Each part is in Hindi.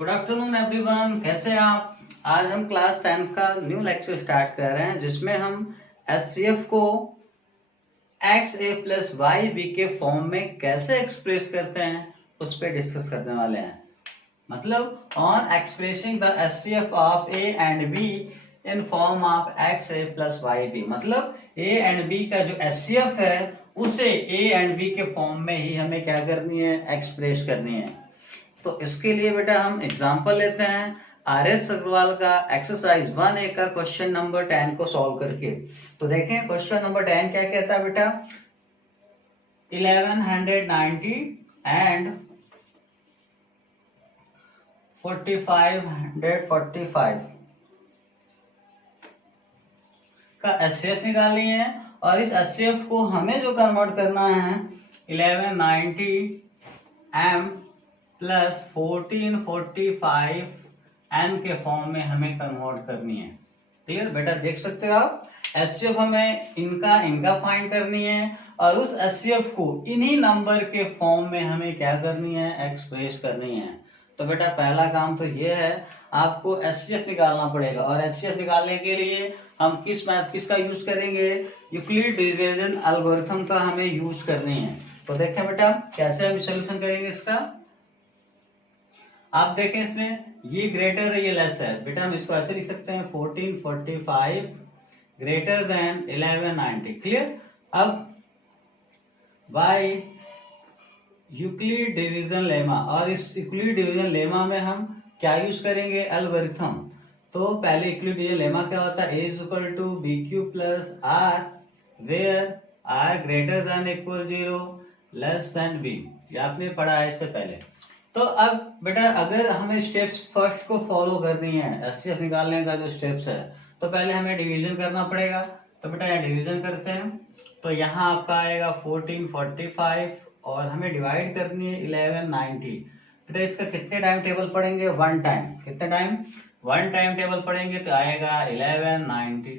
गुड आफ्टरनून एवरीवन, कैसे हैं आप। आज हम क्लास 10 का न्यू लेक्चर स्टार्ट कर रहे हैं जिसमें हम एचसीएफ को x A plus y B के फॉर्म में कैसे एक्सप्रेस करते हैं उस पर डिस्कस करने वाले हैं। मतलब on expressing the HCF of A and B in form of x A plus y B. मतलब ए एंड बी का जो एचसीएफ है उसे ए एंड बी के फॉर्म में ही हमें क्या करनी है, एक्सप्रेस करनी है। तो इसके लिए बेटा हम एग्जांपल लेते हैं आर एस अग्रवाल का एक्सरसाइज 1A का क्वेश्चन नंबर 10 को सॉल्व करके। तो देखें क्वेश्चन नंबर 10 क्या कहता है बेटा, 1190 एंड 4545 का एचसीएफ निकालनी है और इस एचसीएफ को हमें जो कन्वर्ट करना है 1190 m प्लस 1445 n के फॉर्म में हमें कन्वर्ट करनी है। क्लियर बेटा, देख सकते हो आप एचसीएफ हमें इनका फाइंड करनी है और उस एचसीएफ को इन्हीं नंबर के फॉर्म में हमें क्या करनी है, एक्सप्रेस करनी है। तो बेटा पहला काम तो ये है, आपको एचसीएफ निकालना पड़ेगा और एचसीएफ निकालने के लिए हम किसका यूज करेंगे, यूक्लिड डिवीजन एल्गोरिथम का हमें यूज करनी है। तो देखें बेटा कैसे हम सोल्यूशन करेंगे इसका। आप देखें इसमें ये ग्रेटर है ये लेस है, बेटा हम इसको ऐसे लिख सकते हैं 1445 ग्रेटर देन 1190। क्लियर। अब बाय यूक्लिड डिवीजन लेमा, और इस यूक्लिड डिवीजन लेमा में हम क्या यूज करेंगे, एल्गोरिथम। तो पहले यूक्लिड डिवीजन लेमा क्या होता है, A is equal to B Q plus R where R greater than equal 0 less than B. ये आपने पढ़ा है इससे पहले। तो अब बेटा अगर हमें स्टेप्स फर्स्ट को फॉलो करनी है, एचसीएफ निकालने का जो स्टेप्स है, तो पहले हमें डिवीजन करना पड़ेगा। तो बेटा यहाँ डिवीजन करते हैं, तो यहाँ आपका आएगा 1445 और हमें डिवाइड करनी है 1190। बेटा इसका कितने टाइम टेबल पढ़ेंगे, 1 टाइम। कितने टाइम, 1 टाइम टेबल पढ़ेंगे तो आएगा 1190।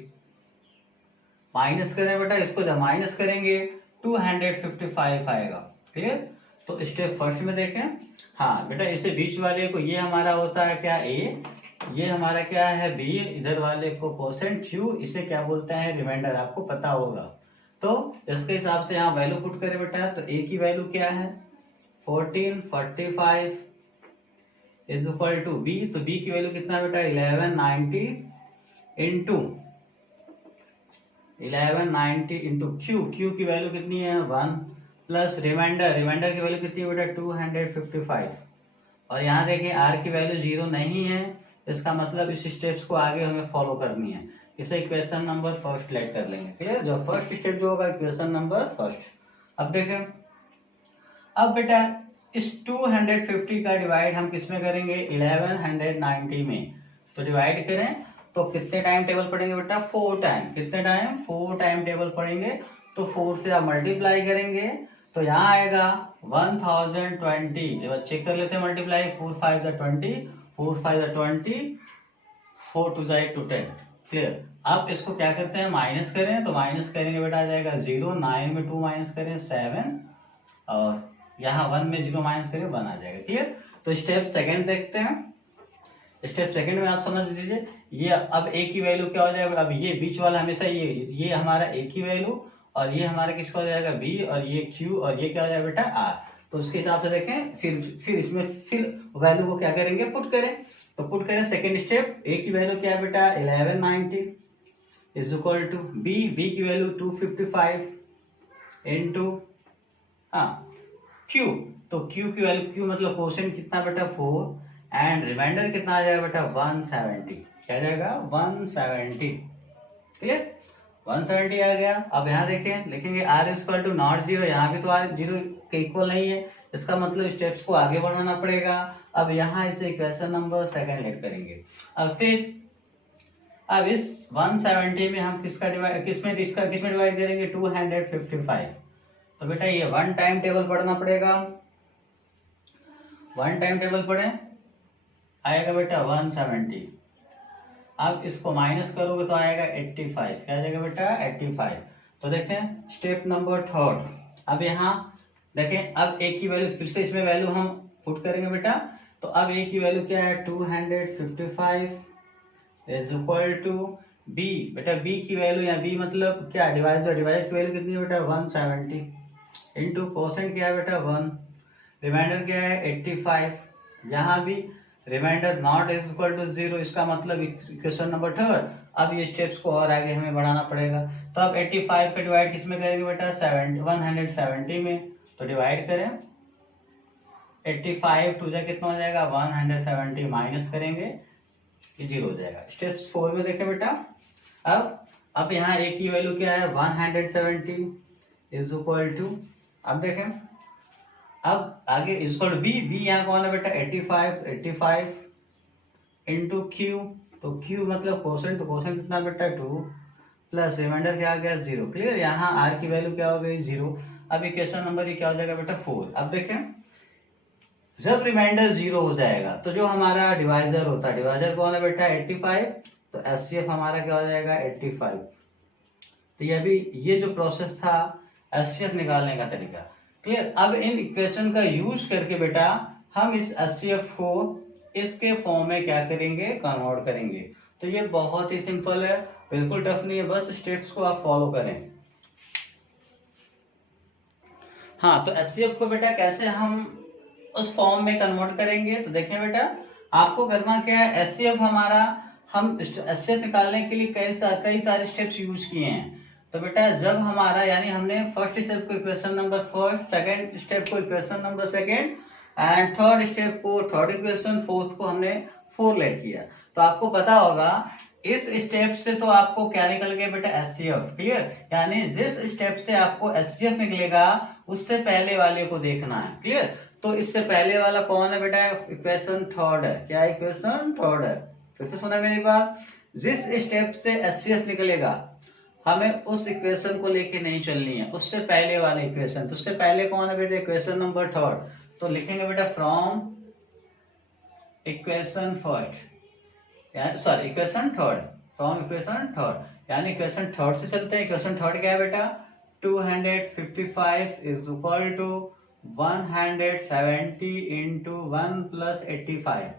माइनस करें बेटा, इसको जब माइनस करेंगे 255 आएगा। क्लियर। तो स्टेप फर्स्ट में देखें, हाँ बेटा इसे बीच वाले को, ये हमारा होता है क्या ए, ये हमारा क्या है बी, इधर वाले को कोसेंट क्यू, इसे क्या बोलते हैं, रिमाइंडर, आपको पता होगा। तो इसके हिसाब से यहाँ वैल्यू पुट करें बेटा, तो ए की वैल्यू क्या है 1445 इज इक्वल टू बी, तो बी की वैल्यू कितना बेटा 1190 इंटू 1190 इंटू क्यू, क्यू की वैल्यू कितनी है 1 प्लस रिमाइंडर की वैल्यू कितनी है बेटा 255। और यहाँ देखिए आर की वैल्यू 0 नहीं है, इसका मतलब इस स्टेप्स को आगे हमें फॉलो करनी है। इसे इक्वेशन नंबर फर्स्ट लेट कर लेंगे। क्लियर, जो फर्स्ट स्टेप जो होगा इक्वेशन नंबर फर्स्ट। अब देखें, अब बेटा इस 250 का डिवाइड हम किस में करेंगे, 1190 में। तो डिवाइड करें तो कितने टाइम टेबल पढ़ेंगे बेटा, 4 टाइम। कितने टाइम, 4 टाइम टेबल पढ़ेंगे। तो 4 से आप मल्टीप्लाई करेंगे तो यहाँ आएगा 1020। जब चेक कर लेते हैं मल्टीप्लाई, 4 5 20, 4 5 20, 4 2 10। क्लियर। अब इसको क्या करते हैं, माइनस करें। तो माइनस करेंगे बेटा आ जाएगा 0, 9 में 2 माइनस करें 7, और यहाँ 1 में 0 माइनस करें 1 आ जाएगा। क्लियर। तो स्टेप सेकंड देखते हैं। स्टेप सेकंड में आप समझ लीजिए, ये अब ए की वैल्यू क्या हो जाएगा, अब ये बीच वाला हमेशा ये हमारा ए की वैल्यू, और ये हमारा किसका हो जाएगा बी, और ये क्यू, और ये क्या हो जाएगा बेटा आर। तो उसके हिसाब से देखें, फिर इसमें फिर वैल्यू को क्या करेंगे, पुट करें। तो पुट करें सेकंड स्टेप, ए की वैल्यू क्या है बेटा 1190 इज इक्वल टू बी की वैल्यू 255 इंटू क्यू। तो क्यू की वैल्यू, क्यू मतलब क्वोशेंट कितना बेटा 4, एंड रिमाइंडर कितना आ जाएगा बेटा 170। क्या जाएगा 170। क्लियर, 170 आ गया। अब यहाँ देखें, लिखेंगे आर इक्वल टू नॉट 0, यहाँ भी तो आर 0 के इक्वल नहीं है, इसका मतलब स्टेप्स को आगे बढ़ाना पड़ेगा। अब यहाँ इसे इक्वेशन नंबर सेकंड लेट करेंगे। अब इस 170 में हम किसमें डिवाइड करेंगे 255। तो बेटा ये 1 टाइम टेबल पढ़ना पड़ेगा, 1 टाइम टेबल पढ़े, आएगा बेटा 170। अब इसको माइनस करोगे तो आएगा 85। क्या जाएगा बेटा 85। तो देखें स्टेप नंबर थर्ड। अब यहाँ देखें, अब ए की वैल्यू फिर से इसमें वैल्यू हम पुट करेंगे बेटा। तो तो अब ए की वैल्यू क्या है 255 इज इक्वल टू बी। बेटा बी की वैल्यू या बी मतलब क्या, डिवाइजर की वैल्यू कितनी है बेटा 170 इंटू कोसेंट क्या है बेटा 1, रिमाइंडर क्या है 85। यहाँ भी remainder not is equal to 0, इसका मतलब इक्वेशन नंबर थर्ड। अब ये स्टेप्स को और आगे हमें बढ़ाना पड़ेगा। तो अब 85 का डिवाइड किसमें करेंगे बेटा 170 में, तो डिवाइड करें 85 टू जा कितना हो जाएगा 170 माइनस करेंगे ये 0 हो जाएगा। स्टेप्स 4 में देखें बेटा, अब यहाँ a की वैल्यू क्या है 170 इज इक्वल टू, अब देखें अब आगे इक्वल टू बी यहाँ कौन है बेटा 85 इंटू क्यू, तो क्यू मतलब कोसेंट, तो कोसेंट कितना बेटा 2 प्लस रिमाइंडर क्या आ गया 0। क्लियर, यहाँ आर की वैल्यू क्या हो गई 0। अब इक्वेशन नंबर ये क्या हो जाएगा बेटा 4। अब देखें जब रिमाइंडर 0 हो जाएगा तो जो हमारा डिवाइजर होता है, डिवाइजर कौन है बेटा 85, तो एचसीएफ हमारा क्या हो जाएगा 85। तो ये जो प्रोसेस था एचसीएफ निकालने का तरीका। क्लियर, अब इन इक्वेशन का यूज करके बेटा हम इस एचसीएफ को इसके फॉर्म में क्या करेंगे कन्वर्ट करेंगे। तो ये बहुत ही सिंपल है, बिल्कुल टफ नहीं है, बस स्टेप्स को आप फॉलो करें। हाँ, तो एचसीएफ को बेटा कैसे हम उस फॉर्म में कन्वर्ट करेंगे, तो देखें बेटा आपको करना क्या है, एचसीएफ हमारा हम एचसीएफ निकालने के लिए कई सारे स्टेप्स यूज किए हैं। तो बेटा जब हमारा यानी हमने फर्स्ट स्टेप को equation number first, second step को equation number second and third step को थर्ड इक्वेशन, फोर्थ को हमने 4 लेट किया। तो आपको पता होगा इस स्टेप से तो आपको क्या निकल गया बेटा एचसीएफ। क्लियर, यानी जिस स्टेप से आपको एचसीएफ निकलेगा उससे पहले वाले को देखना है। क्लियर, तो इससे पहले वाला कौन है बेटा इक्वेशन थर्ड है। क्या इक्वेशन थर्ड है, फिर से सुना मेरी बात, जिस स्टेप से एचसीएफ निकलेगा हमें उस इक्वेशन को लेके नहीं चलनी है, उससे पहले वाले इक्वेशन। तो उससे पहले कौन है बेटा इक्वेशन नंबर थर्ड, तो लिखेंगे बेटा from equation first, sorry equation third, from equation third, यानी इक्वेशन थर्ड से चलते हैं। इक्वेशन थर्ड क्या है बेटा 255 is equal to 170 into 1 plus 85।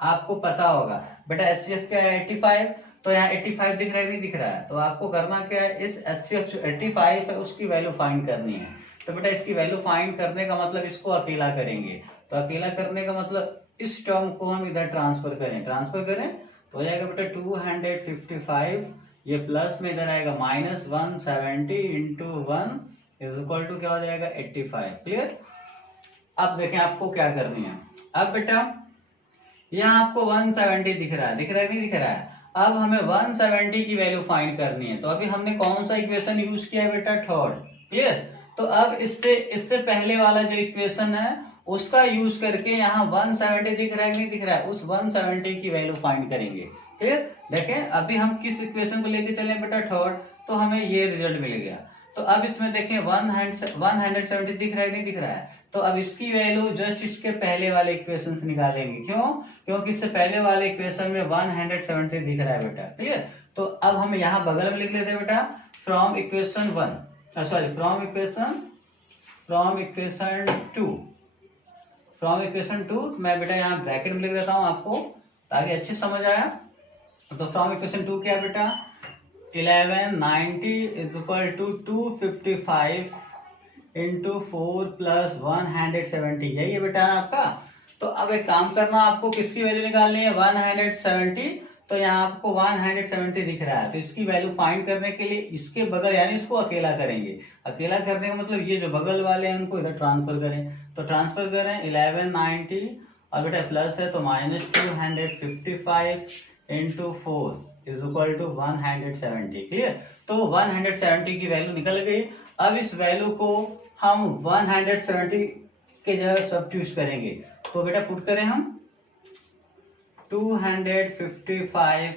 आपको पता होगा बेटा एचसीएफ क्या है 85, तो यहाँ 85 दिख रहा है नहीं दिख रहा है, तो आपको करना क्या है इस एचसीएफ जो 85 है उसकी वैल्यू फाइंड करनी है। तो बेटा इसकी वैल्यू फाइंड करने का मतलब इसको अकेला करेंगे, तो अकेला करने का मतलब इस टर्म को हम इधर ट्रांसफर करें तो हो जाएगा बेटा 255, ये प्लस में इधर आएगा minus 170 into 1 is equal to क्या हो जाएगा 85। क्लियर, अब देखें आपको क्या करनी है। अब बेटा यहाँ आपको 170 दिख रहा है नहीं दिख रहा है, अब हमें 170 की वैल्यू फाइंड करनी है। तो अभी हमने कौन सा इक्वेशन यूज किया है बेटा थर्ड। क्लियर, तो अब इससे पहले वाला जो इक्वेशन है उसका यूज करके यहाँ 170 दिख रहा है नहीं दिख रहा है, उस 170 की वैल्यू फाइंड करेंगे। क्लियर, देखें अभी हम किस इक्वेशन को लेके चले बेटा थर्ड, तो हमें ये रिजल्ट मिल गया। तो अब इसमें देखें 170 दिख रहा है नहीं दिख रहा है, तो अब इसकी वैल्यू जस्ट इसके पहले वाले इक्वेशन से निकालेंगे। क्यों, क्योंकि इससे पहले वाले इक्वेशन में 170 दिख रहा है बेटा। क्लियर, तो अब हम यहाँ बगल में लिख लेते हैं बेटा from equation 1, sorry from equation 2, मैं बेटा यहाँ ब्रैकेट में लिख देता हूँ आपको ताकि अच्छे समझ आया। तो फ्रॉम इक्वेशन 2 क्या है बेटा 1190 is equal to 255 into 4 plus 170, यही है बेटा आपका। तो अब एक काम करना, आपको किसकी वैल्यू निकालनी है 170, तो यहाँ आपको 170 दिख रहा है, तो इसकी वैल्यू फाइंड करने के लिए इसके बगल यानी इसको अकेला करेंगे। अकेला करने का मतलब ये जो बगल वाले हैं उनको इधर ट्रांसफर करें, तो ट्रांसफर करें 1190 और बेटा प्लस है तो minus 255 into 4 is equal to 170। Clear, तो 170 की वैल्यू निकल गई। अब इस वैल्यू को हम 170 के जगह सब्स्टिट्यूट करेंगे, तो बेटा पुट करें हम 255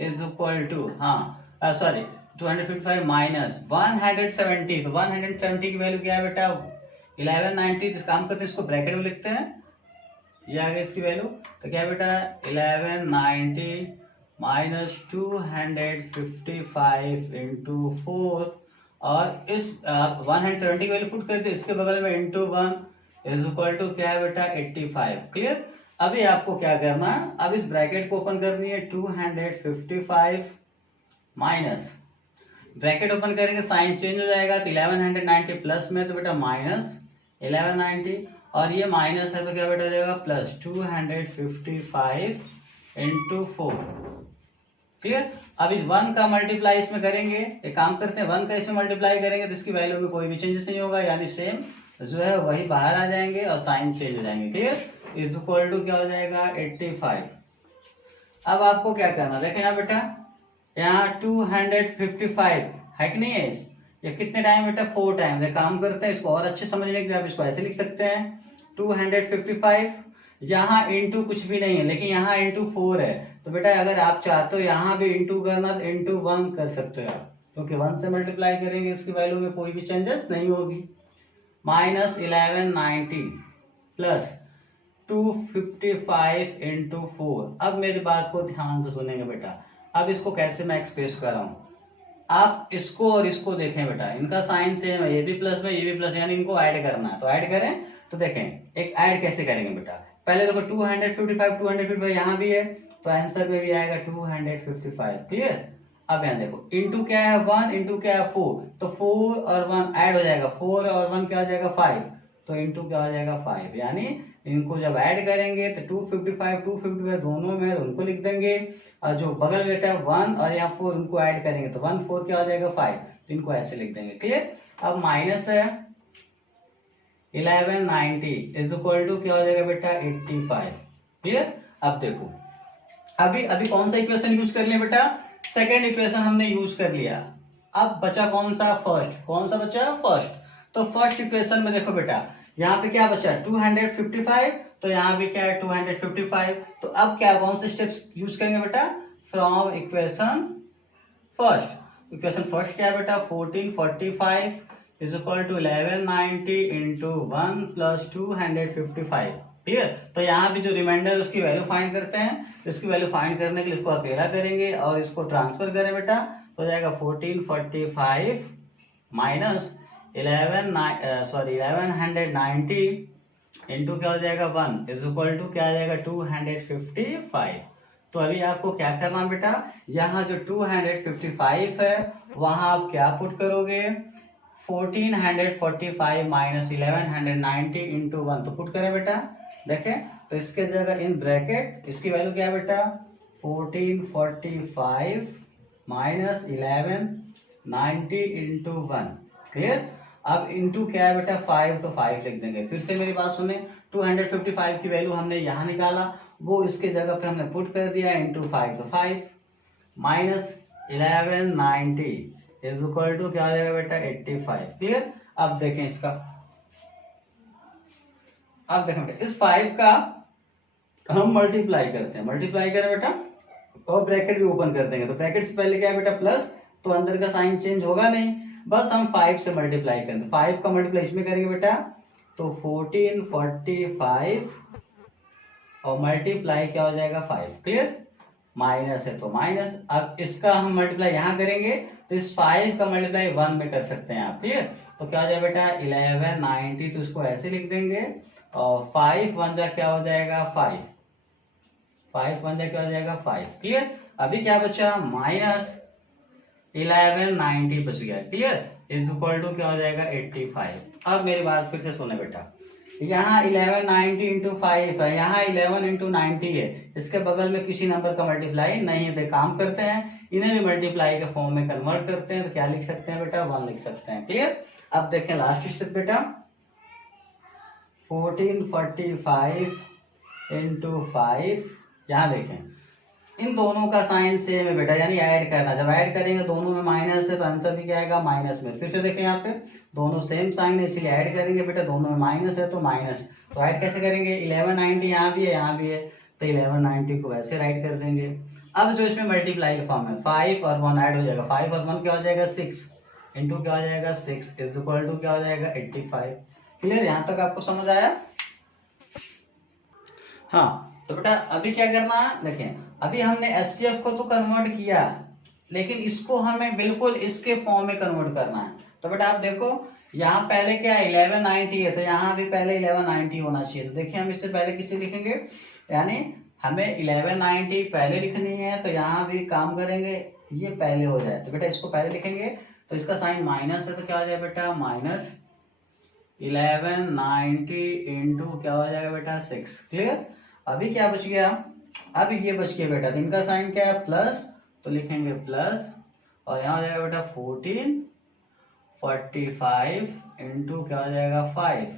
इज इक्वल टू 255 माइनस 170, तो 170 की वैल्यू क्या है बेटा 1190। तो काम करते हैं इसको ब्रैकेट में लिखते हैं, ये आ गई इसकी वैल्यू। तो क्या है बेटा 1190 माइनस 255 इंटू 4 और इस 170 की वैल्यू पुट करते इसके बगल में इंटू 1 इज इक्वल टू क्या है बेटा 85। क्लियर। अभी आपको क्या करना है, अब इस ब्रैकेट को ओपन करनी है 255 माइनस, ब्रैकेट ओपन करेंगे साइन चेंज हो जाएगा तो 1190 प्लस में तो बेटा माइनस 1190 और ये माइनस है तो क्या बेटा हो जाएगा प्लस 255 इंटू 4। क्लियर। अब इस 1 का मल्टीप्लाई इसमें करेंगे, एक काम करते हैं 1 का इसमें मल्टीप्लाई करेंगे तो इसकी वैल्यू में कोई भी चेंजेस नहीं होगा, यानी सेम जो है वही बाहर आ जाएंगे और साइन चेंज हो जाएंगे। क्लियर। इज इक्वल टू क्या हो जाएगा 85। अब आपको क्या करना, देखें ना बेटा यहाँ 255 है कि नहीं है, ये कितने टाइम बेटा 4 टाइम। काम करते हैं इसको और अच्छे समझने के लिए आप इसको ऐसे लिख सकते हैं 255, यहाँ इंटू कुछ भी नहीं है लेकिन यहाँ इंटू 4 है तो बेटा अगर आप चाहते हो यहाँ भी इंटू करना तो इंटू 1 कर सकते हो आप, क्योंकि 1 से मल्टीप्लाई करेंगे इसकी वैल्यू में कोई भी चेंजेस नहीं होगी। Minus 1190 plus 255 into 4। अब मेरी बात को ध्यान से सुनेंगे बेटा, अब इसको कैसे मैं एक्सप्रेस कर रहा हूं, आप इसको और इसको देखें बेटा, इनका साइन सेम है, ये भी प्लस में ये भी प्लस, यानी इनको ऐड करना है तो ऐड करें। तो देखें एक ऐड कैसे करेंगे बेटा, पहले देखो 255 यहाँ भी है तो आंसर में भी आएगा 255। क्लियर। अब यहाँ देखो इंटू क्या है 1, इंटू क्या है 4, तो 4 और 1 ऐड हो जाएगा, 4 और 1 क्या हो जाएगा 5, तो इंटू क्या हो जाएगा 5, यानी इनको जब ऐड करेंगे तो 255 दोनों में उनको लिख देंगे और जो बगल बेटा 1 और यहाँ 4 उनको ऐड करेंगे तो 1 4 क्या हो जाएगा 5, तो इनको ऐसे लिख देंगे। क्लियर। अब माइनस है 1190 इज इक्वल टू क्या हो जाएगा बेटा 85। क्लियर। अब देखो अभी कौन सा इक्वेशन यूज कर लिया बेटा, सेकेंड इक्वेशन हमने यूज कर लिया। अब बचा कौन सा, फर्स्ट। कौन सा बचा, फर्स्ट। तो फर्स्ट इक्वेशन में देखो बेटा यहाँ पे क्या बचा 255, तो यहाँ भी क्या है 255। तो अब क्या कौन से स्टेप्स यूज करेंगे बेटा, from equation first. Equation first क्या है बेटा 1445 is equal to 1190 into 1 plus 255। Clear. तो यहाँ भी जो रिमाइंडर उसकी वैल्यू फाइंड करते हैं, इसकी वैल्यू फाइंड करने के लिए इसको अकेला करेंगे और इसको ट्रांसफर करें बेटा तो हो जाएगा 1445 माइनस 1190 इंटू क्या हो जाएगा 1 इज इक्वल टू क्या आ जाएगा 255। तो अभी आपको क्या करना बेटा, यहाँ जो 255 है वहां आप क्या पुट करोगे 1445 माइनस 1190 इंटू 1, तो पुट करें बेटा। देखें तो इसके जगह इन ब्रैकेट इसकी वैल्यू क्या है बेटा 1445 माइनस 1190 इंटू 1। क्लियर। अब इंटू क्या है बेटा 5, तो 5 लिख देंगे। फिर से मेरी बात सुने, 255 की वैल्यू हमने यहाँ निकाला, वो इसके जगह पे हमने पुट कर दिया इंटू 5, तो 5 माइनस 1190 इज इक्वल टू क्या हो जाएगा बेटा 85। क्लियर। अब देखें इसका, अब देखें बेटा इस 5 का हम मल्टीप्लाई करते हैं, मल्टीप्लाई करें बेटा और ब्रैकेट भी ओपन कर देंगे। तो ब्रैकेट से पहले क्या है बेटा प्लस, तो अंदर का साइन चेंज होगा नहीं, बस हम 5 से मल्टीप्लाई करें। तो 5 का मल्टीप्लाई इसमें करेंगे बेटा तो 1445 और मल्टीप्लाई क्या हो जाएगा 5। क्लियर। माइनस है तो माइनस। अब इसका हम मल्टीप्लाई यहां करेंगे तो इस 5 का मल्टीप्लाई 1 में कर सकते हैं आप। क्लियर। तो क्या हो जाएगा बेटा 1190, तो इसको ऐसे लिख देंगे और 5 1 जा क्या हो जाएगा 5, 5 1 जा क्या हो जाएगा 5। क्लियर। अभी क्या बचा माइनस 1190 बच गया। क्लियर। इज इक्वल टू क्या हो जाएगा 85। अब मेरी बात फिर से सुने बेटा, यहाँ 1190 इंटू 5 है, यहाँ 11 इंटू 90 है, इसके बगल में किसी नंबर का मल्टीप्लाई नहीं है। तो काम करते हैं इन्हें भी मल्टीप्लाई के फॉर्म में कन्वर्ट करते हैं, तो क्या लिख सकते हैं बेटा 1 लिख सकते हैं। क्लियर। अब देखें लास्ट स्टेप बेटा 1445 इंटू 5, यहाँ देखें इन दोनों का साइन सेम है बेटा, यानी ऐड करना। जब ऐड करेंगे दोनों में माइनस है तो आंसर भी क्या आएगा माइनस में। फिर से देखें यहाँ पे दोनों सेम साइन है इसलिए ऐड करेंगे बेटा, दोनों में माइनस है तो माइनस। तो ऐड कैसे करेंगे 1190 यहाँ भी है यहाँ भी है, तो 1190 को वैसे राइट कर देंगे। अब जो इसमें मल्टीप्लाई का फॉर्म है 5 और 1 ऐड हो जाएगा, 5 और 1 क्या हो जाएगा 6 इंटू क्या हो जाएगा 6 इज इक्वल टू क्या हो जाएगा 85। क्लियर। यहाँ तक आपको समझ आया। हाँ तो बेटा अभी क्या करना है, देखें अभी हमने एचसीएफ को तो कन्वर्ट किया लेकिन इसको हमें बिल्कुल इसके फॉर्म में कन्वर्ट करना है। तो बेटा आप देखो यहाँ पहले क्या है 1190 है, तो यहाँ भी पहले 1190 होना चाहिए। तो देखिए हम इससे पहले किसे लिखेंगे, यानी हमें 1190 पहले लिखनी है, तो यहाँ भी काम करेंगे ये पहले हो जाए, तो बेटा इसको पहले लिखेंगे, तो इसका साइन माइनस है, तो क्या हो जाए बेटा माइनस 1190 इंटू क्या हो जाएगा बेटा 6। क्लियर। अभी क्या बच गया, अब ये बच गया बेटा, तो इनका साइन क्या है प्लस, तो लिखेंगे प्लस, और यहाँ हो जाएगा बेटा 1445 इंटू क्या हो जाएगा 5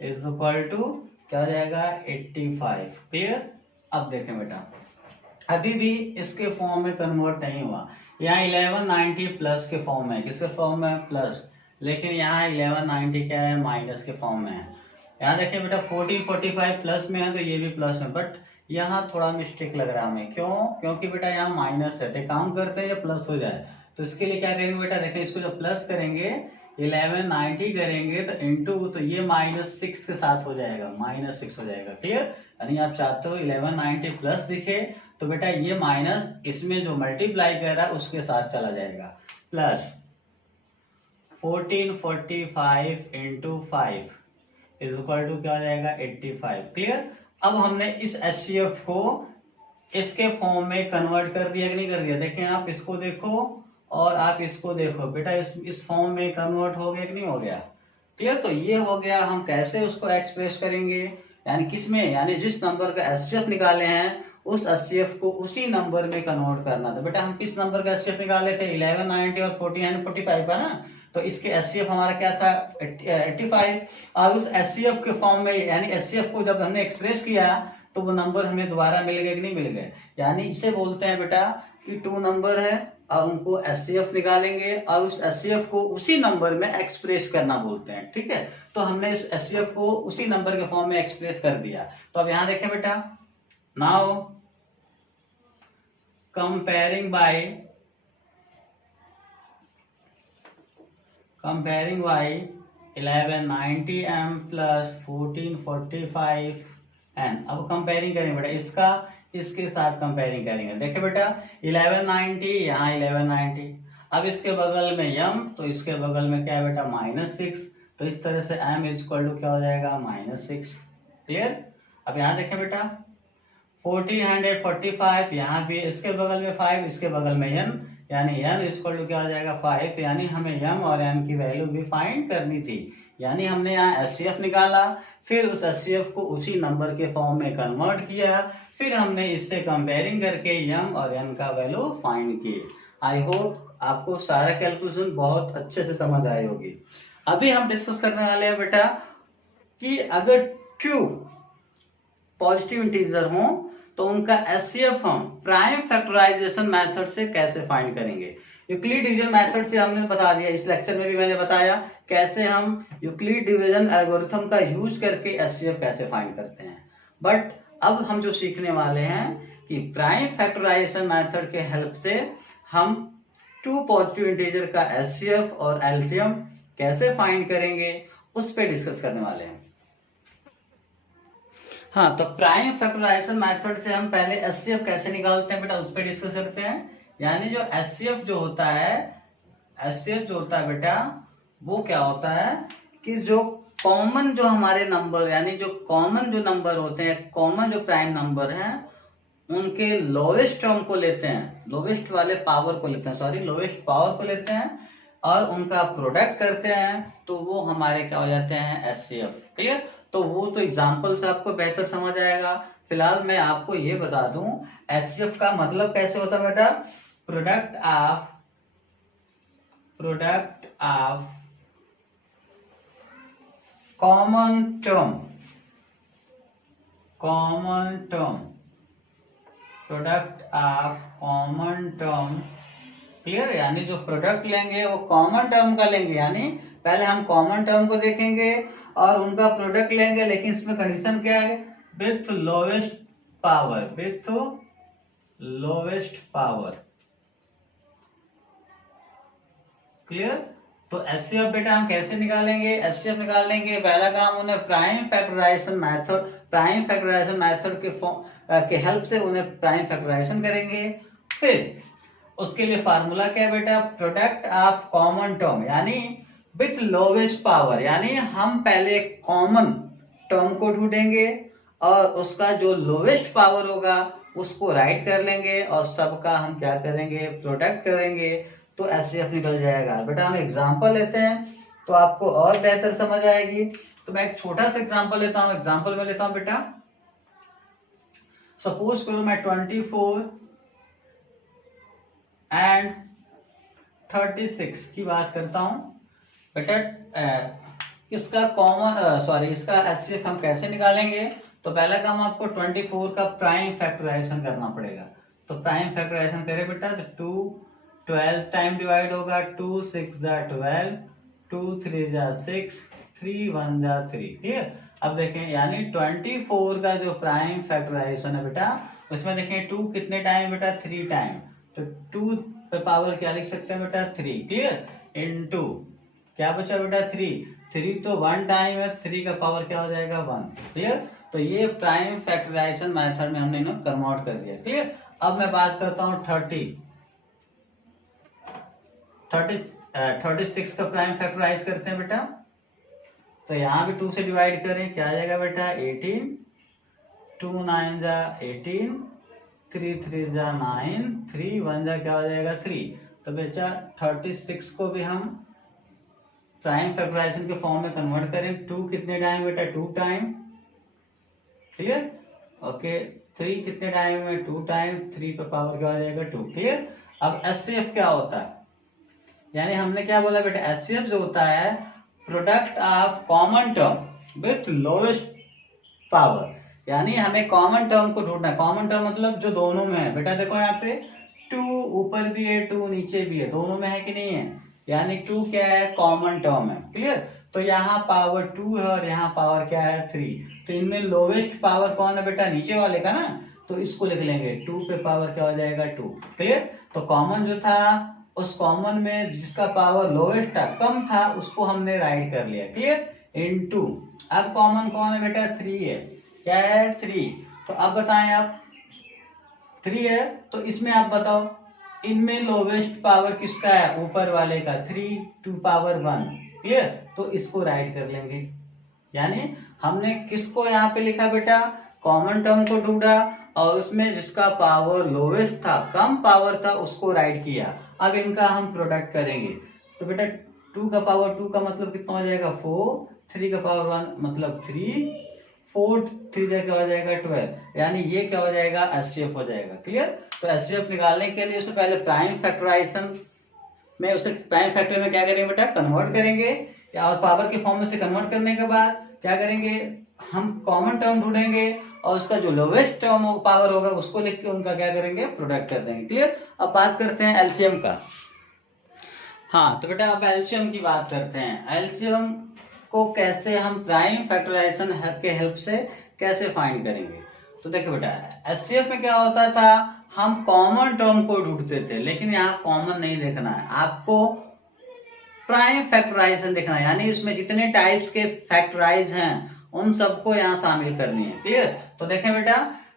इज इक्वल टू क्या हो जाएगा 85। क्लियर। अब देखें बेटा अभी भी इसके फॉर्म में कन्वर्ट नहीं हुआ, यहाँ 1190 प्लस के फॉर्म में, किसके फॉर्म में प्लस, लेकिन यहाँ 1190 क्या है माइनस के फॉर्म में है। यहाँ देखिए बेटा 1445 प्लस में है, तो ये भी प्लस में, बट यहाँ थोड़ा मिस्टेक लग रहा है हमें, क्यों, क्योंकि बेटा यहाँ माइनस है, तो काम करते हैं ये प्लस हो जाए, तो इसके लिए क्या करेंगे बेटा, देखिए इसको जब प्लस करेंगे 1190 करेंगे तो इंटू, तो ये -6 के साथ हो जाएगा, -6 हो जाएगा। क्लियर। यानी आप चाहते हो 1190 प्लस दिखे, तो बेटा ये माइनस इसमें जो मल्टीप्लाई कर रहा है उसके साथ चला जाएगा, plus 1445 into 5 is equal to क्या हो जाएगा 85। क्लियर। अब हमने इस HCF को इसके फॉर्म में कन्वर्ट कर दिया कि नहीं कर दिया, देखें आप इसको देखो और आप इसको देखो बेटा, इस फॉर्म में कन्वर्ट हो गया कि नहीं हो गया। क्लियर। तो ये हो गया, हम कैसे उसको एक्सप्रेस करेंगे, यानी किसमें, यानी जिस नंबर का HCF निकाले हैं उस HCF को उसी नंबर में कन्वर्ट करना। तो बेटा हम किस नंबर का HCF निकाले थे 1190 और 1445 का ना, तो इसके HCF हमारा क्या था 85, और उस HCF के फॉर्म में, यानी HCF को जब हमने एक्सप्रेस किया तो वो नंबर हमें दोबारा मिल गए कि नहीं मिल गए, यानी इसे बोलते हैं बेटा कि 2 नंबर है और उनको HCF निकालेंगे और उस HCF को उसी नंबर में एक्सप्रेस करना बोलते हैं। ठीक है, तो हमने इस HCF को उसी नंबर के फॉर्म में एक्सप्रेस कर दिया। तो अब यहां देखें बेटा, now comparing bye 1190m plus 1445n। अब कंपेयरिंग करेंगे बेटा, इसका इसके साथ कंपेयरिंग करेंगे। देखिए बेटा 1190, यहाँ 1190, अब इसके बगल में m, तो इसके बगल में क्या है बेटा -6, तो इस तरह से m इज इक्वल टू क्या हो जाएगा -6। क्लियर। अब यहाँ देखें बेटा 1445, यहाँ भी इसके बगल में 5, इसके बगल में n, यानी n इज इक्वल टू क्या हो जाएगा 5, यानी हमें m और n की वैल्यू भी फाइंड करनी थी। यानी हमने यहाँ HCF निकाला, फिर उस HCF को उसी नंबर के फॉर्म में कन्वर्ट किया, फिर हमने इससे कंपेयरिंग करके m और n का वैल्यू फाइंड किए। आई होप आपको सारा कैलकुलेशन बहुत अच्छे से समझ आई होगी। अभी हम डिस्कस करने वाले हैं बेटा कि अगर 2 पॉजिटिव इंटीजर हो तो उनका HCF हम प्राइम फैक्टराइजेशन मेथड से कैसे फाइंड करेंगे। यूक्लिड डिवीजन मेथड से हमने बता दिया, इस लेक्चर में भी मैंने बताया कैसे हम यूक्लिड डिवीजन एल्गोरिथम का यूज करके HCF कैसे फाइंड करते हैं। बट अब हम जो सीखने वाले हैं कि प्राइम फैक्टराइजेशन मेथड के हेल्प से हम 2 पॉजिटिव इंटीजर का HCF और LCM कैसे फाइंड करेंगे, उस पर डिस्कस करने वाले हैं। हाँ, तो प्राइम फैक्टराइजेशन मेथड से हम पहले HCF कैसे निकालते हैं बेटा, उस पर डिस्कस करते हैं। यानी जो HCF जो होता है, HCF जो होता है बेटा, वो क्या होता है कि जो कॉमन जो हमारे नंबर, यानी जो कॉमन जो नंबर होते हैं, कॉमन जो प्राइम नंबर हैं, उनके लोवेस्ट टर्म को लेते हैं, लोवेस्ट वाले पावर को लेते हैं, सॉरी लोवेस्ट पावर को लेते हैं और उनका प्रोडक्ट करते हैं, तो वो हमारे क्या हो जाते हैं HCF। क्लियर। तो वो तो एग्जाम्पल से आपको बेहतर समझ आएगा। फिलहाल मैं आपको ये बता दूं HCF का मतलब कैसे होता है बेटा, product of common term, product of common term. Clear. यानी जो प्रोडक्ट लेंगे वो कॉमन टर्म का लेंगे, यानी पहले हम कॉमन टर्म को देखेंगे और उनका प्रोडक्ट लेंगे, लेकिन इसमें कंडीशन क्या है, विथ लोवेस्ट पावर। क्लियर। तो HCF बेटा हम कैसे निकालेंगे, HCF निकालेंगे, पहला काम उन्हें प्राइम फैक्टराइजेशन मेथड के हेल्प से उन्हें प्राइम फैक्टराइजेशन करेंगे। फिर उसके लिए फार्मूला क्या है बेटा, प्रोडक्ट ऑफ कॉमन टर्म, यानी विथ लोवेस्ट पावर, यानी हम पहले कॉमन टर्म को ढूंढेंगे और उसका जो लोवेस्ट पावर होगा उसको राइट कर लेंगे और सबका हम क्या करेंगे, प्रोडक्ट करेंगे, तो एचसीएफ निकल जाएगा। बेटा हम एग्जांपल लेते हैं तो आपको और बेहतर समझ आएगी। तो मैं एक छोटा सा एग्जांपल लेता हूं। एग्जांपल में लेता हूं बेटा, सपोज करो मैं 24 एंड 36 की बात करता हूं। बेटा इसका इसका एचसीएफ हम कैसे निकालेंगे? तो पहला काम आपको 24 का प्राइम फैक्टराइजेशन करना पड़ेगा। तो प्राइम फैक्टराइजेशन करें बेटा, तो 2 12 टाइम डिवाइड होगा, 2 6 जा 12, 2 3 जा 6, 3 1 जा 3। क्लियर? अब देखें, यानी 24 का जो प्राइम फैक्टराइजेशन है बेटा, उसमें देखें 2 कितने टाइम बेटा, 3 टाइम। तो 2 पे पावर क्या लिख सकते हैं बेटा, 3। क्लियर? इनटू क्या बचा बेटा, 3 तो 1 टाइम है, 3 का पावर क्या हो जाएगा, 1। क्लियर? तो ये प्राइम फैक्टराइजेशन मेथड में हमने इन्हें कन्वर्ट कर दिया। क्लियर? अब मैं बात करता हूं 36 का प्राइम फैक्टराइज करते हैं बेटा। तो यहां भी 2 से डिवाइड करें, क्या आ जाएगा बेटा, 18, 2 9 जा 18, 3 3 जा 9, 3 1 जा क्या हो जाएगा, 3। तो बेटा 36 को भी हम प्राइम फैक्टराइजेशन के फॉर्म में कन्वर्ट करें, 2 कितने टाइम बेटा, 2 टाइम। क्लियर? ओके, 3 कितने टाइम में, 2 टाइम, 3 पे पावर क्या हो जाएगा, 2। क्लियर? अब एचसीएफ क्या होता है, यानी हमने क्या बोला बेटा, एचसीएफ जो होता है product of common term with lowest power, यानी हमें कॉमन टर्म को ढूंढना है। कॉमन टर्म मतलब जो दोनों में है। बेटा देखो यहाँ पे 2 ऊपर भी है, 2 नीचे भी है, दोनों में है कि नहीं है, यानी 2 क्या है, कॉमन टर्म है। क्लियर? तो यहाँ पावर 2 है और यहाँ पावर क्या है, 3। तो इनमें लोवेस्ट पावर कौन है बेटा, नीचे वाले का ना, तो इसको लिख लेंगे 2 पे पावर क्या हो जाएगा, 2। क्लियर? तो कॉमन जो था, उस कॉमन में जिसका पावर लोवेस्ट था, कम था, उसको हमने राइट कर लिया। क्लियर? इनटू अब कॉमन कौन है बेटा, 3 है। क्या है, 3। तो अब बताएं आप, 3 है तो इसमें आप बताओ इनमें लोवेस्ट पावर किसका है, ऊपर वाले का, 3 टू पावर 1। क्लियर? तो इसको राइट कर लेंगे, यानी हमने किसको यहाँ पे लिखा बेटा, कॉमन टर्म को ढूंढा और उसमें जिसका पावर लोवेस्ट था, कम पावर था, उसको राइट किया। अब इनका हम प्रोडक्ट करेंगे। तो बेटा 2 का पावर 2 का मतलब कितना हो जाएगा, 4, 3 का पावर 1 मतलब 3, 4 3 क्या हो जाएगा, 12, यानी ये क्या हो जाएगा, एचसीएफ हो जाएगा। क्लियर? तो एचसीएफ निकालने के लिए उससे पहले प्राइम फैक्टराइजेशन में, उसे प्राइम फैक्टर में क्या करेंगे बेटा, कन्वर्ट करेंगे, और पावर के फॉर्म में से कन्वर्ट करने के बाद क्या करेंगे, हम कॉमन टर्म ढूंढेंगे और उसका जो लोवेस्ट टर्म पावर होगा उसको लिख के उनका क्या करेंगे, प्रोडक्ट कर देंगे। क्लियर? अब बात करते हैं एलसीएम का। हाँ तो बेटा अब एलसीएम की बात करते हैं। एलसीएम को कैसे हम प्राइम फैक्टराइजेशन के हेल्प से कैसे फाइंड करेंगे? तो देखो बेटा, एचसीएफ में क्या होता था, हम कॉमन टर्म को ढूंढते थे, लेकिन यहाँ कॉमन नहीं देखना है, आपको प्राइम फैक्टराइजेशन देखना है, यानी इसमें जितने टाइप्स के फैक्टराइज हैं उन सबको यहाँ शामिल करनी है। क्लियर? तो देखें बेटा,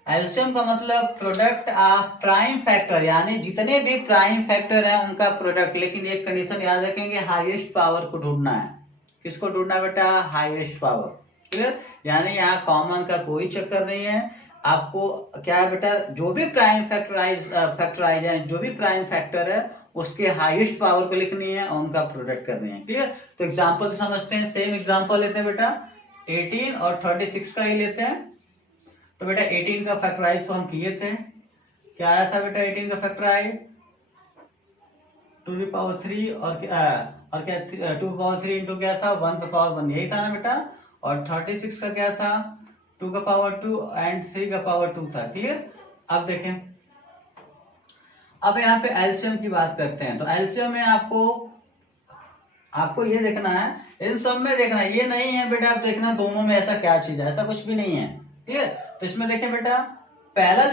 एलसीएम का मतलब प्रोडक्ट ऑफ प्राइम फैक्टर, यानी जितने भी प्राइम फैक्टर हैं उनका प्रोडक्ट, लेकिन एक कंडीशन याद रखेंगे, हाईएस्ट पावर को ढूंढना है। किसको ढूंढना बेटा, हाईएस्ट पावर। क्लियर? यानी यहाँ कॉमन का कोई चक्कर नहीं है, आपको क्या है बेटा, जो भी प्राइम फैक्टराइज है, जो भी प्राइम फैक्टर है उसके हाईएस्ट पावर को लिखनी है और उनका प्रोडक्ट करनी है। क्लियर? तो एग्जांपल समझते हैं, सेम एग्जांपल लेते हैं बेटा, 18 और 36 का ही लेते हैं। तो बेटा 18 का फैक्टराइज तो हम किए थे, क्या आया था बेटा 18 का फैक्टराइज, 2 की पावर 3 और क्या 2 की पावर 3 इंटू क्या था, 1 का पावर 1, यही था ना बेटा। और 36 का क्या था, 2 का पावर 2 एंड 3 का पावर 2 था। क्लियर? अब देखें, अब यहाँ पे एलसीएम की बात करते हैं। तो एलसीएम में आपको ये देखना है, इन सब में देखना है, ये नहीं है बेटा आप देखना दोनों में ऐसा क्या चीज है, ऐसा कुछ भी नहीं है। क्लियर? तो इसमें देखें बेटा, पहला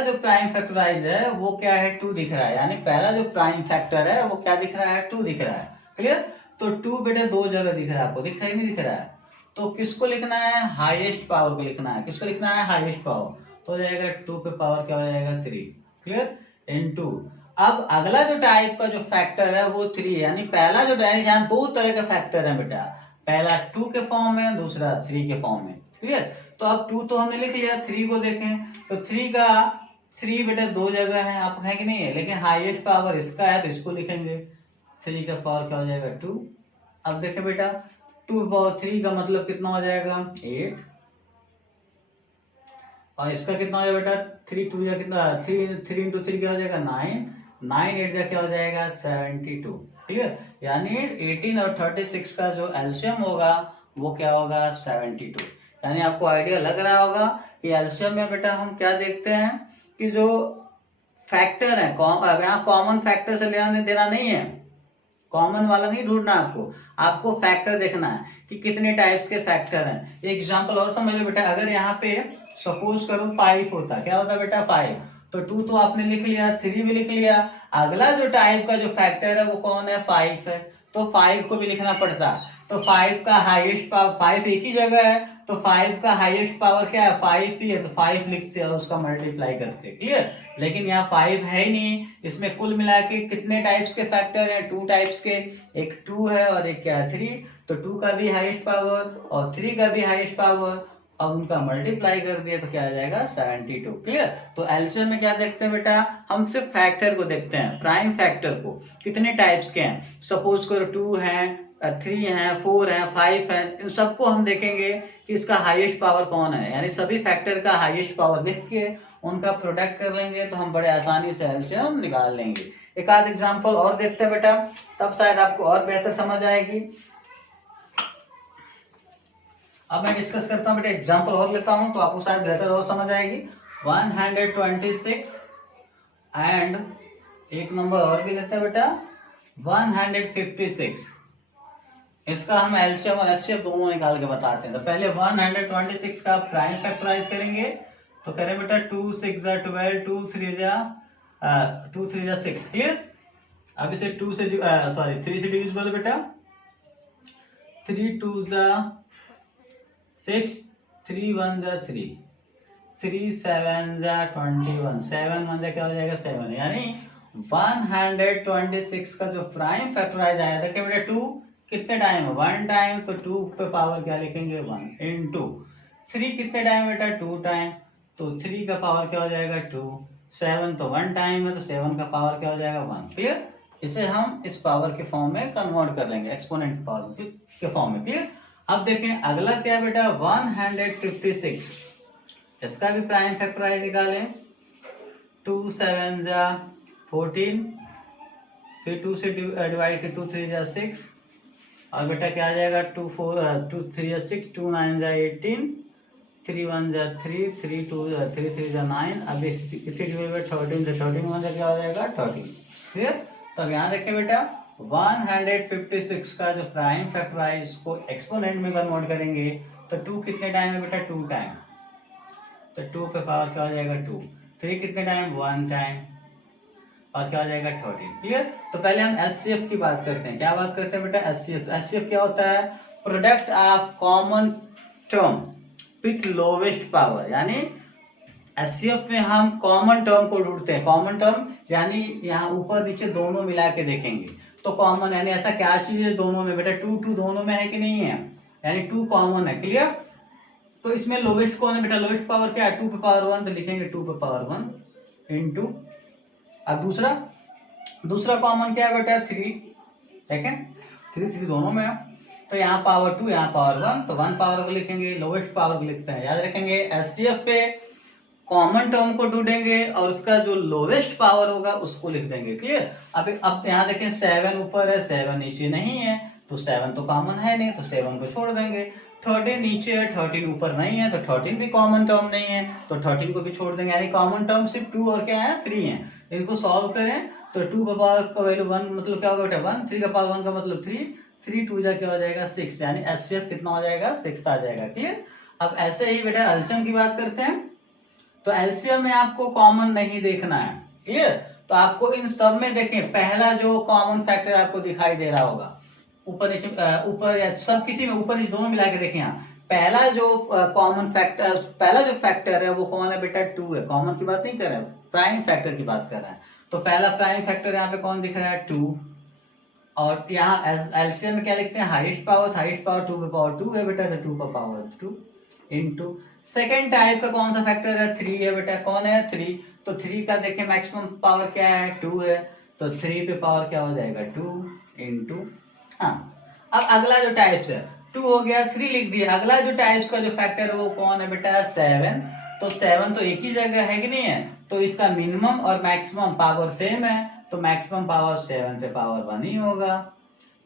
जो प्राइम फैक्टराइज है वो क्या है, 2 दिख रहा है, यानी पहला जो प्राइम फैक्टर है वो क्या दिख रहा है, 2 दिख रहा है। क्लियर? तो 2 बेटा 2 जगह दिख रहा है, आपको दिख रहा है, नहीं दिख रहा है, तो किसको लिखना है, हाईएस्ट पावर को लिखना है। किसको लिखना है, हाईएस्ट पावर। तो हो जाएगा 2 पे पावर क्या हो जाएगा, 3। क्लियर? इनटू अब अगला जो टाइप का जो फैक्टर है वो 3 है, यानी पहला जो टाइप, यहाँ दो तरह के फैक्टर है बेटा, पहला 2 के फॉर्म में, दूसरा 3 के फॉर्म में। क्लियर? तो अब 2 तो हमने लिख लिया, 3 को देखें तो 3 बेटा दो जगह है, आपको है कि नहीं है, लेकिन हाईएस्ट पावर इसका है तो इसको लिखेंगे, 3 का पावर क्या हो जाएगा 2। अब देखें बेटा 2 पावर 3 का मतलब कितना हो जाएगा 8, और इसका कितना हो जाएगा बेटा 3 2 या कितना 3 इंटू 3 क्या हो जाएगा 9, 9 8 का क्या हो जाएगा 72। क्लियर? यानी 18 और 36 का जो एलसीएम होगा वो क्या होगा 72। यानी आपको आइडिया लग रहा होगा कि एलसीएम में बेटा हम क्या देखते हैं कि जो फैक्टर है, यहाँ कॉमन फैक्टर से लेना देना नहीं है, कॉमन वाला नहीं ढूंढना आपको फैक्टर देखना है कि कितने टाइप्स के फैक्टर हैं। एक एग्जांपल और समझ लो बेटा, अगर यहाँ पे सपोज करो 5 होता, क्या होता बेटा 5, तो 2 तो आपने लिख लिया, 3 भी लिख लिया, अगला जो टाइप का जो फैक्टर है वो कौन है 5 है, तो 5 को भी लिखना पड़ता। तो 5 का हाईएस्ट पावर, 5 एक ही जगह है तो 5 का हाईएस्ट पावर क्या है 5 ही है, तो 5 लिखते हैं उसका मल्टीप्लाई करते हैं। क्लियर? लेकिन यहाँ 5 है ही नहीं, इसमें कुल मिला के कितने टाइप्स के फैक्टर हैं 2 टाइप्स के, एक 2 है और एक क्या है 3, तो 2 का भी हाईएस्ट पावर और 3 का भी हाईएस्ट पावर, अब उनका मल्टीप्लाई कर दिया तो क्या आ जाएगा 72। क्लियर? तो एलसीएम में क्या देखते हैं बेटा, हम सिर्फ फैक्टर को देखते हैं, प्राइम फैक्टर को, कितने टाइप्स के हैं, सपोज करो 2 है, 3 है, 4 है, 5 है, इन सबको हम देखेंगे कि इसका हाईएस्ट पावर कौन है, यानी सभी फैक्टर का हाईएस्ट पावर लिख के उनका प्रोडक्ट कर लेंगे तो हम बड़े आसानी से एलसीएम निकाल लेंगे। एक आध एग्जांपल और देखते हैं बेटा, तब शायद आपको और बेहतर समझ आएगी। अब मैं डिस्कस करता हूं बेटा, एग्जांपल और लेता हूं तो आपको शायद बेहतर और समझ आएगी। 126 एंड एक नंबर और भी लेते हैं बेटा 156, इसका हम एलसीएम और एचसीएफ दोनों निकाल के बताते हैं। तो पहले 126 का प्राइम फैक्टराइज करेंगे, तो करें बेटा 2 6 12, 2 3 6। क्लियर? अब इसे 3 से डिविजिबल बेटा, 3 2 6, 3 1 3, 3 7 21, 7 1 क्या हो जाएगा 7, यानी 126 का जो प्राइम फैक्टराइज आया था क्या बेटा 2 कितने टाइम 1 टाइम, तो 2 पे पावर क्या लिखेंगे 1 इनटू 3 कितने टाइम बेटा 2 टाइम, तो 3 का पावर क्या हो जाएगा 2, 7 तो 1 टाइम है तो 7 का पावर क्या हो जाएगा 1। क्लियर? इसे हम इस पावर के फॉर्म में कन्वर्ट कर लेंगे, एक्सपोनेंट पावर के फॉर्म में। क्लियर? अब देखें अगला क्या बेटा 156, इसका भी प्राइम फैक्टराइज निकालें, 2 7 14, फिर 2 से डिवाइड के 2 3 6, और बेटा क्या आ जाएगा 2 3 6, 2 9 18, 3 1 3, 3 2 3 3 9, अब इसी डिवाइड 13 से 13 1 क्या हो जाएगा 13। क्लियर? तो अब यहाँ देखें बेटा 156 का जो प्राइम फैक्टराइज को एक्सपोनेंट में कन्वर्ट करेंगे तो 2 कितने टाइम है बेटा 2 टाइम, तो 2 पे पावर क्या हो जाएगा 2, 3 कितने टाइम 1 टाइम, और क्या हो जाएगा 13। क्लियर? तो पहले हम एचसीएफ की बात करते हैं। क्या बात करते हैं बेटा एचसीएफ? एचसीएफ क्या होता है, product of common term with lowest power, यानी एचसीएफ में हम कॉमन टर्म को ढूंढते हैं। कॉमन टर्म यानी यहाँ ऊपर नीचे दोनों मिला के देखेंगे तो कॉमन, यानी ऐसा क्या चीज है दोनों में बेटा 2 2 दोनों में है कि नहीं है, यानी 2 कॉमन है। क्लियर? तो इसमें लोवेस्ट कौन है बेटा, लोवेस्ट पावर क्या है 2 पे पावर 1, तो लिखेंगे 2 पे पावर 1 इनटू, अब दूसरा कॉमन क्या है बेटा 3, देखें 3 3 दोनों में है, तो यहाँ पावर 2 यहाँ पावर 1, तो 1 पावर को लिखेंगे, लोवेस्ट पावर को लिखते हैं। याद रखेंगे एचसीएफ पे कॉमन टर्म को ढूंढेंगे और उसका जो लोवेस्ट पावर होगा उसको लिख देंगे। क्लियर? अब यहाँ देखें 7 ऊपर है 7 नीचे नहीं है, तो 7 तो कॉमन है नहीं तो 7 को छोड़ देंगे, 13 नीचे है 13 ऊपर नहीं है तो 13 भी कॉमन टर्म नहीं है तो 13 को भी छोड़ देंगे, यानी कॉमन टर्म सिर्फ 2 और क्या है 3 है। इनको सॉल्व करें तो 2 का पावर का वैल्यू 1 मतलब क्या होगा बेटा 1, 3 का पावर 1 का मतलब 3, 3 2 क्या हो जाएगा 6, यानी एचसीएफ कितना हो जाएगा 6 आ जाएगा। क्लियर? अब ऐसे ही बेटा एलसीएम की बात करते हैं, तो एलसीएम में आपको कॉमन नहीं देखना है। क्लियर? तो आपको इन सब में देखें पहला जो कॉमन फैक्टर आपको दिखाई दे रहा होगा ऊपर नीचे, ऊपर या सब किसी में ऊपर नीचे दोनों मिला के देखें, यहाँ पहला जो कॉमन फैक्टर, पहला जो फैक्टर है वो कौन है बेटा 2 है। कॉमन की बात नहीं कर रहे हैं, प्राइम फैक्टर की बात कर रहे हैं। तो पहला प्राइम फैक्टर यहाँ पे कौन दिख रहा है 2, और यहाँ एलसीएम में क्या लिखते हैं हाईएस्ट पावर 2 पे पावर 2 है बेटा, तो 2 पे पावर 2 इंटू सेकेंड टाइप का कौन सा फैक्टर है 3 है बेटा, कौन है 3, तो 3 का देखिए मैक्सिमम पावर क्या है 2 है, तो 3 पे पावर क्या हो जाएगा 2 इंटू। हाँ अब अगला जो टाइप्स है 2 हो गया 3 लिख दिया, अगला जो टाइप्स का जो फैक्टर है वो कौन है बेटा 7, तो 7 तो एक ही जगह है कि नहीं है, तो इसका मिनिमम और मैक्सिमम पावर सेम है, तो मैक्सिमम पावर 7 पे पावर 1 ही होगा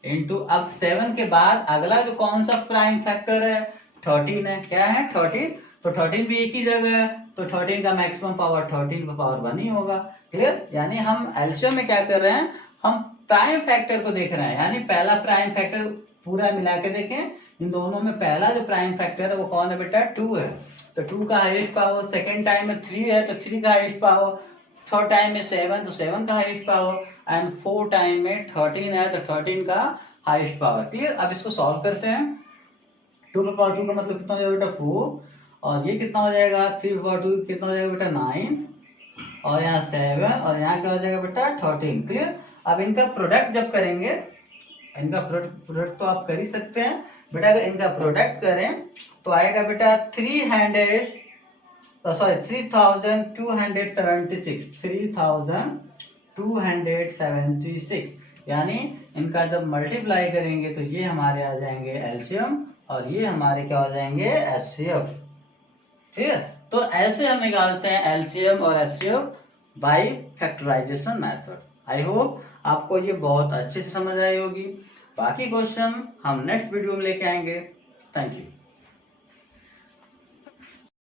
इंटू। अब 7 के बाद अगला जो कौन सा प्राइम फैक्टर है 13 है, क्या है 13, तो 13 भी एक ही जगह है, तो 13 का मैक्सिमम पावर 13 पे पावर 1 ही होगा। क्लियर, यानी हम एलसीएम में क्या कर रहे हैं, हम प्राइम फैक्टर को देख रहे हैं, यानी पहला प्राइम फैक्टर पूरा मिला के देखें, इन दोनों में पहला जो प्राइम फैक्टर है वो कौन है बेटा 2 है, तो 2 का हाईएस्ट पावर, सेकेंड टाइम में 3 है तो 3 का हाईएस्ट पावर, थर्ड टाइम में 7 तो 7 का highest power, and fourth time में 13 है तो 13 का हाईएस्ट पावर। क्लियर, अब इसको सॉल्व करते हैं। 2 पे पावर 2 का मतलब कितना हो जाएगा बेटा 4, और ये कितना हो जाएगा 3 पे पावर 2 कितना हो जाएगा बेटा 9, और यहाँ 7, और यहाँ क्या हो जाएगा बेटा 13। क्लियर, अब इनका प्रोडक्ट जब करेंगे, इनका प्रोडक्ट तो आप कर ही सकते हैं बेटा, अगर इनका प्रोडक्ट करें तो आएगा बेटा 3276, यानी इनका जब मल्टीप्लाई करेंगे तो ये हमारे आ जाएंगे एलसीएम और ये हमारे क्या हो जाएंगे एचसीएफ। ठीक है, तो ऐसे हम निकालते हैं एलसीएम और HCF by factorization method. I hope आपको ये बहुत अच्छे से समझ आई होगी। बाकी क्वेश्चन हम नेक्स्ट वीडियो में लेके आएंगे। Thank you.